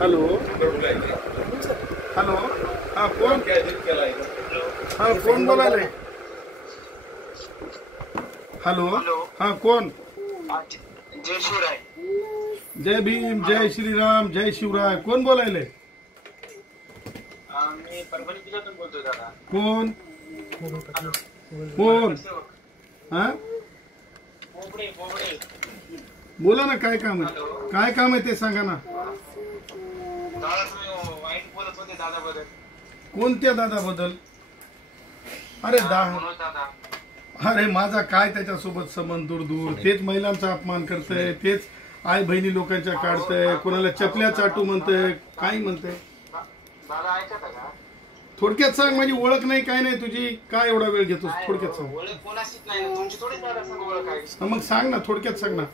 Hello hello, हा कोण? हा कोण बोलायले? हॅलो, हा कोण? जय शिवराय. जय भीम, जय श्रीराम, जय शिवराय. कोण बोलायले? मी परभणी जिल्ह्यातून बोलतोय दादा. कोण कोण? हा बोबडे बोबडे. बोला ना, काय काम आहे? काय काम आहे ते सांगा ना. दादा तुम्ही वाईट बोलत होते दादा बद्दल. कोणत्या दादा बद्दल? अरे मनोज दादा. अरे माझा काय त्याच्यासोबत संबंध? दूर दूर. तेच महिलांचा अपमान करतंय, तेच आई बहिणी लोकांच्या काढतंय, कोणाला चपल्या चाटू म्हणतंय, काय म्हणतंय. दादा ऐकता का? थोडक्यात सांग. माझी ओळख नाही, काय नाही तुझी. काय एवढा वेळ घेतोस? थोडक्यात सांग. ओळख कोणाशीच नाही ना तुमची, थोडीच दादा संग ओळख आहे. मग सांग ना, थोडक्यात सांग ना.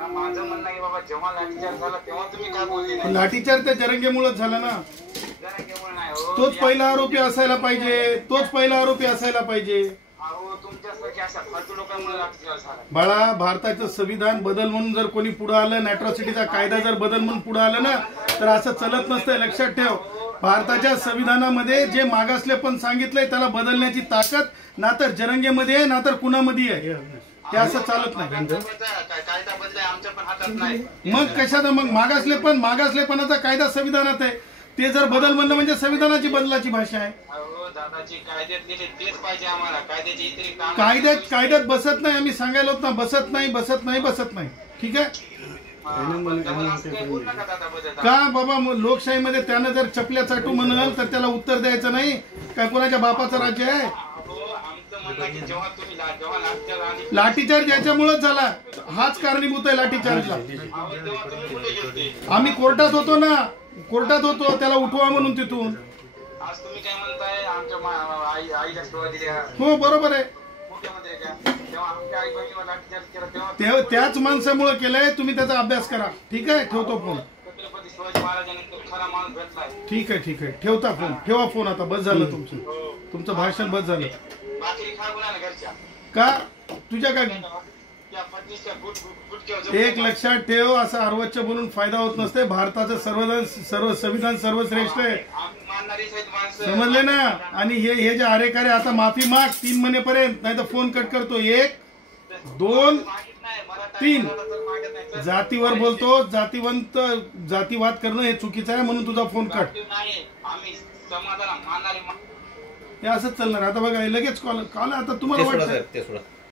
माझं म्हणणं आहे बाबा, जेव्हा लाठीचार्ज झाला तेव्हा तुम्ही काय बोलले नाही. लाठीचार्ज त्या जरंगेमुळेच झाला ना. जरा केवळ नाही हो. तोच पहिला आरोपी असायला पाहिजे, तोच पहिला आरोपी असायला पाहिजे. अहो तुमच्यासारख्या अशा फालतू लोकांमुळे लाठीचार्ज झाला. बाळा, भारताचं संविधान बदल म्हणून जर कोणी पुढे आलं, अॅट्रॉसिटीचा कायदा जर बदल म्हणून पुढे आलं ना, तर असं चलत नसतंय. लक्षात ठेव, भारताच्या संविधानामध्ये जे मागासलेपण सांगितलंय त्याला बदलण्याची ताकद ना तर जरंगेमध्ये ना तर कुणामध्ये आहे. ते असं चालत नाही. कायदा बदलाय आमच्या पण हातात नाही. मग कशाचं? मग मागासलेपणाचा कायदा संविधानात आहे. ते जर बदल म्हणलं म्हणजे संविधानाची बदलाची भाषा आहे. दादाची कायद्यात लिहिले तेच पाहिजे आम्हाला. कायद्याची इतरी काम कायद्यात बसत नाही. आम्ही सांगायला होत ना, बसत नाही. ठीक आहे का बाबा? लोकशाहीमध्ये त्यानं जर चपल्या चाटू म्हणाल तर त्याला उत्तर द्यायचं नाही. काय कोणाच्या बापाचं राज्य आहे? लाठीचार्ज याच्यामुळेच झाला. हाच कारणीभूत आहे लाठीचार्जला. आम्ही कोर्टात होतो ना, त्याला उठवा म्हणून तिथून. आज तुम्ही काय म्हणताय? आमच्या आईला सेवा दिल्या. हो बरोबर आहे. मुख्यमंत्री तेव्हा आमच्या आई बहिणीवर लाठीचार्ज केला तेव्हा त्याच माणसामुळे केलंय. तुम्ही त्याचा अभ्यास करा. ठीक आहे, ठेवतो फोन. छत्रपती शिवाजी महाराजांनी खरा माणूस भेटलाय. ठीक आहे. ठेवता फोन. ठेवा फोन आता. बस झालं तुमचं भाषण बस झालं. भाकरी खा गुन्हा घरच्या का तुझ्या काय? एक लक्षात ठेव, असं अर्वच्च बोलून फायदा होत नसते. भारताचं संविधान सर्वश्रेष्ठ आहे, समजले ना. आणि हे जे आरेकारे आता माफी माग 3 महिनेपर्यंत, नाही तर फोन कट करतो. 1 2 3 जातीवर बोलतो. जातीवाद करणं हे चुकीचं आहे, म्हणून तुझा फोन कट. हे असंच चालणार आता. बघा लगेच कॉल आता तुम्हाला वाटतं